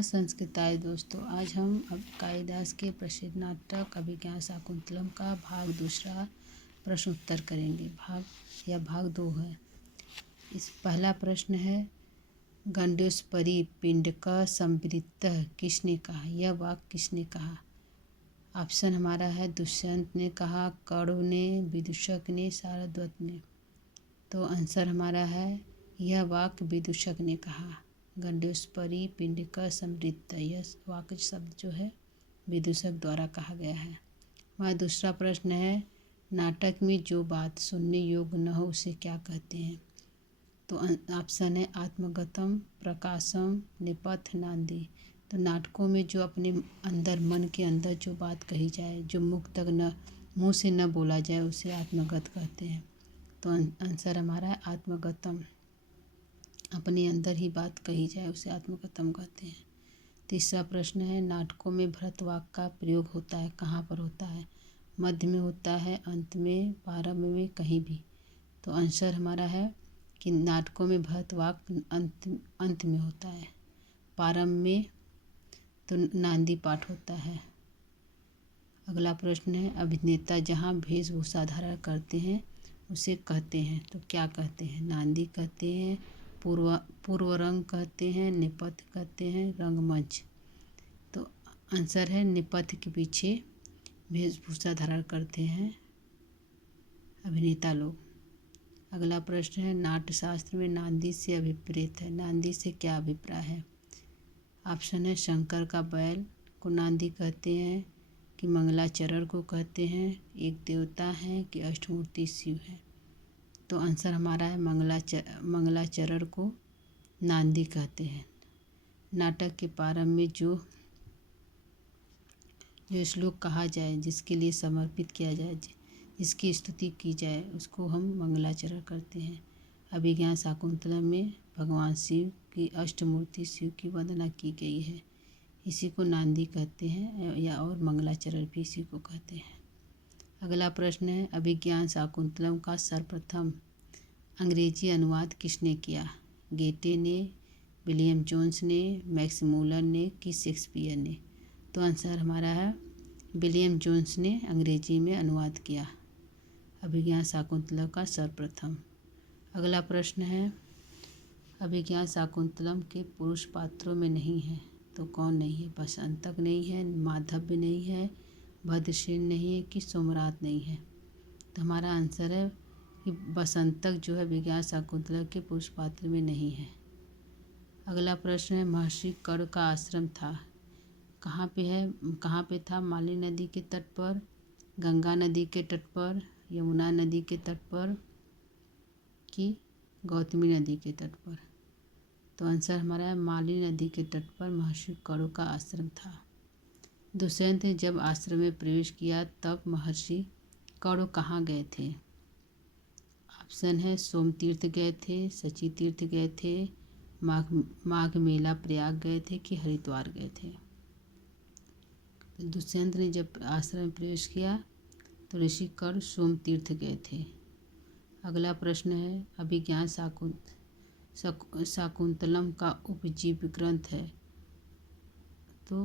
नमः संस्कृताय दोस्तों। आज हम अब कालिदास के प्रसिद्ध नाटक अभिज्ञान शाकुंतलम का भाग दूसरा प्रश्न उत्तर करेंगे। भाग 2 है। इस पहला प्रश्न है, गंड्योस्परि पिंडक संवृत्तः किसने कहा? यह वाक्य किसने कहा? ऑप्शन हमारा है दुष्यंत ने कहा, कर्ण ने, विदूषक ने, शारद्वत ने। तो आंसर हमारा है यह वाक्य विदूषक ने कहा। गंड्योस्परि पिंडक संवृत्त, यह वाक्य शब्द जो है विदूषक द्वारा कहा गया है। वह दूसरा प्रश्न है, नाटक में जो बात सुनने योग्य न हो उसे क्या कहते हैं? तो ऑप्शन है आत्मगतम, प्रकाशम, निपथ, नांदी। तो नाटकों में जो अपने अंदर मन के अंदर जो बात कही जाए, जो मुख तक न मुँह से न बोला जाए, उसे आत्मगत कहते हैं। तो आंसर हमारा है आत्मगतम। अपने अंदर ही बात कही जाए उसे आत्मगतम कहते हैं। तीसरा प्रश्न है, नाटकों में भरतवाक्य का प्रयोग होता है, कहाँ पर होता है? मध्य में होता है, अंत में, प्रारंभ में, कहीं भी। तो आंसर हमारा है कि नाटकों में भरतवाक्य अंत में होता है। प्रारंभ में तो नांदी पाठ होता है। अगला प्रश्न है, अभिनेता जहाँ वेशभूषा धारण करते हैं उसे कहते हैं, तो क्या कहते हैं? नांदी कहते हैं, पूर्व रंग कहते हैं, नेपथ्य कहते हैं, रंगमंच। तो आंसर है नेपथ्य के पीछे वेशभूषा धारण करते हैं अभिनेता लोग। अगला प्रश्न है, नाट्यशास्त्र में नांदी से अभिप्रेत है, नांदी से क्या अभिप्राय है? ऑप्शन है शंकर का बैल को नांदी कहते हैं, कि मंगलाचरण को कहते हैं, एक देवता है, कि अष्टमूर्ति शिव है। तो आंसर हमारा है मंगलाचरण को नांदी कहते हैं। नाटक के प्रारंभ में जो श्लोक कहा जाए, जिसके लिए समर्पित किया जाए, जिसकी स्तुति की जाए, उसको हम मंगलाचरण करते हैं। अभिज्ञान शाकुंतलम में भगवान शिव की अष्टमूर्ति शिव की वंदना की गई है, इसी को नांदी कहते हैं, या और मंगलाचरण भी इसी को कहते हैं। अगला प्रश्न है, अभिज्ञान शाकुंतलम का सर्वप्रथम अंग्रेजी अनुवाद किसने किया? गेटे ने, विलियम जोन्स ने, मैक्स मूलर ने, कि शेक्सपियर ने? तो आंसर हमारा है विलियम जोन्स ने अंग्रेजी में अनुवाद किया अभिज्ञान शाकुंतलम का सर्वप्रथम। अगला प्रश्न है, अभिज्ञान शाकुंतलम के पुरुष पात्रों में नहीं है, तो कौन नहीं है? बसंतक नहीं है, माधव्य नहीं है, भद्रसेन नहीं है, कि सोमरात नहीं है? तो हमारा आंसर है कि बसंतक जो है अभिज्ञान शाकुंतलम के पुरुष पात्र में नहीं है। अगला प्रश्न है, महर्षि कर्ण का आश्रम था, कहाँ पे है? कहाँ पे था? मालिनी नदी के तट पर, गंगा नदी के तट पर, यमुना नदी के तट पर, कि गौतमी नदी के तट पर? तो आंसर हमारा है मालिनी नदी के तट पर महर्षि कर्ण का आश्रम था। दुष्यंत ने जब आश्रम में प्रवेश किया तब महर्षि कर्ण कहाँ गए थे? ऑप्शन है सोमतीर्थ गए थे, शची तीर्थ गए थे, माघ मेला प्रयाग गए थे, कि हरिद्वार गए थे? तो दुष्यंत ने जब आश्रम में प्रवेश किया तो ऋषि कर्ण सोमतीर्थ गए थे। अगला प्रश्न है, अभिज्ञान शाकुंतलम का उपजीव्य ग्रंथ है, तो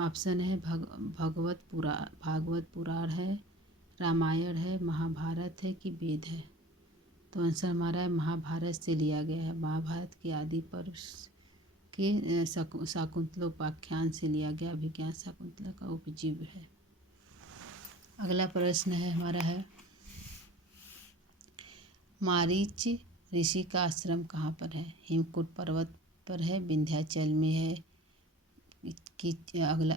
ऑप्शन है भागवत पुराण है, रामायण है, महाभारत है, कि वेद है? तो आंसर हमारा है महाभारत से लिया गया है। महाभारत के आदि पर्व के शाकुंतलोपाख्यान से लिया गया अभिज्ञान शाकुंतलम का उपजीव्य है। अगला प्रश्न है हमारा है, मारीच ऋषि का आश्रम कहाँ पर है? हेमकूट पर्वत पर है, विंध्याचल में है, कि अगला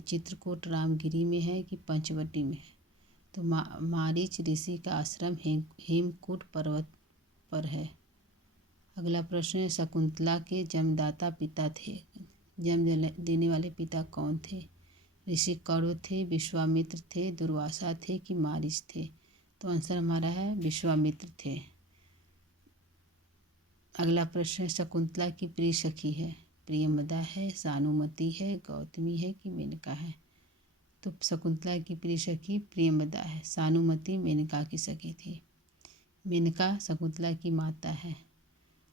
चित्रकूट रामगिरी में है, कि पंचवटी में है? तो मारीच ऋषि का आश्रम हेमकूट पर्वत पर है। अगला प्रश्न है, शकुंतला के जन्मदाता पिता थे, जन्म देने वाले पिता कौन थे? ऋषि कर्ण थे, विश्वामित्र थे, दुर्वासा थे, कि मारीच थे? तो आंसर हमारा है विश्वामित्र थे। अगला प्रश्न है, शकुंतला की प्रिय सखी है, प्रियंवदा है, सानुमति है, गौतमी है, कि मेनका है? तो शकुंतला की प्रिय सखी प्रियंवदा है, सानुमति मेनका की सखी थी, मेनका शकुंतला की माता है।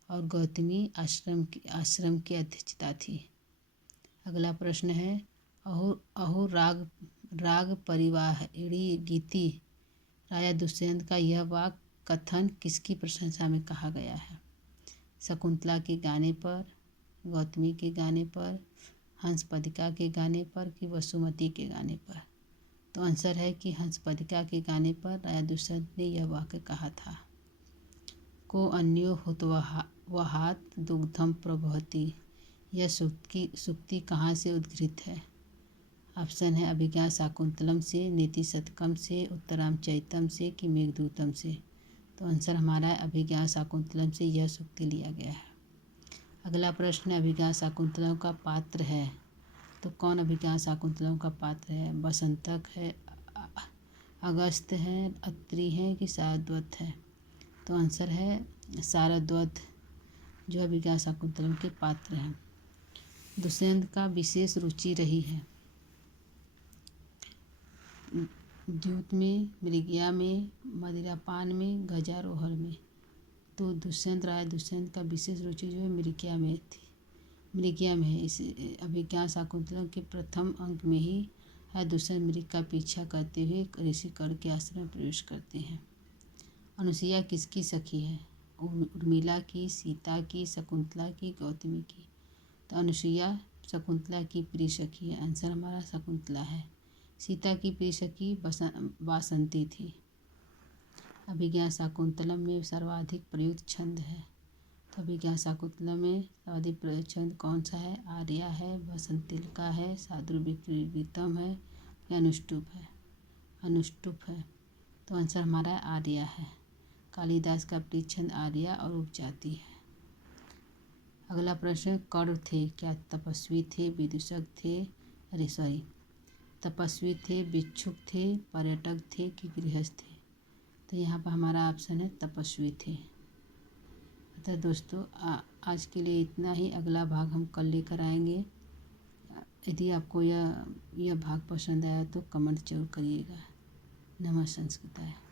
और गौतमी आश्रम की अध्यक्षता थी। अगला प्रश्न है, अहो राग परिवाहिणी गीति राजा दुष्यंत का यह वाक्य कथन किसकी प्रशंसा में कहा गया है? शकुंतला के गाने पर, गौतमी के गाने पर, हंसपदिका के गाने पर कि वसुमती के गाने पर? तो आंसर है कि हंसपदिका के गाने पर राजा दुष्यंत ने यह वाक्य कहा था। को अन्यो हुतवहात दुग्धम प्रवहति, यह सूक्ति कहाँ से उद्घृत है? ऑप्शन है अभिज्ञान शाकुंतलम से, नीति शतकम से, उत्तरामचरितम से कि मेघदूतम से? तो आंसर हमारा है अभिज्ञान शाकुंतलम से यह सूक्ति लिया गया है। अगला प्रश्न अभिज्ञान शाकुंतलम का पात्र है, तो कौन अभिज्ञान शाकुंतलम का पात्र है? बसंतक है, अगस्त है, अत्रि है कि शारद्वत है? तो आंसर है शारद्वत जो अभिज्ञान शाकुंतलम के पात्र हैं। दुष्यंत का विशेष रुचि रही है द्यूत में, मृगया में, मदिरापान में, गजारोहण में। तो राजा दुष्यंत का विशेष रुचि जो है मृगया में है। इस अभिज्ञान शाकुंतलम के प्रथम अंक में ही राजा दुष्यंत मृग का पीछा करते हुए ऋषि कर्ण के आश्रम में प्रवेश करते हैं। अनुसुईया किसकी सखी है? उर्मिला की, सीता की, शकुंतला की, गौतमी की? तो अनुसुईया शकुंतला की प्रिय सखी है। आंसर हमारा शकुंतला है। सीता की प्रिय सखी वासंती थी। अभिज्ञान शाकुंतलम में सर्वाधिक प्रयुक्त छंद है, तो अभिज्ञान शाकुंतलम में सर्वाधिक प्रयुक्त छंद कौन सा है? आर्या है, बसंतिका है, सादुर्विकृतम है या अनुष्टुप है? अनुष्टुप है। तो आंसर हमारा आर्या है। कालिदास का प्रिय छंद आर्या और उपजाति है। अगला प्रश्न, कर्ण थे क्या तपस्वी थे, विदूषक थे, तपस्वी थे, भिक्षुक थे, पर्यटक थे कि गृहस्थ थे? तो यहाँ पर हमारा ऑप्शन है तपस्वी थे। तो दोस्तों आज के लिए इतना ही। अगला भाग हम कल लेकर आएंगे। यदि आपको यह भाग पसंद आया तो कमेंट जरूर करिएगा। नमः संस्कृताय।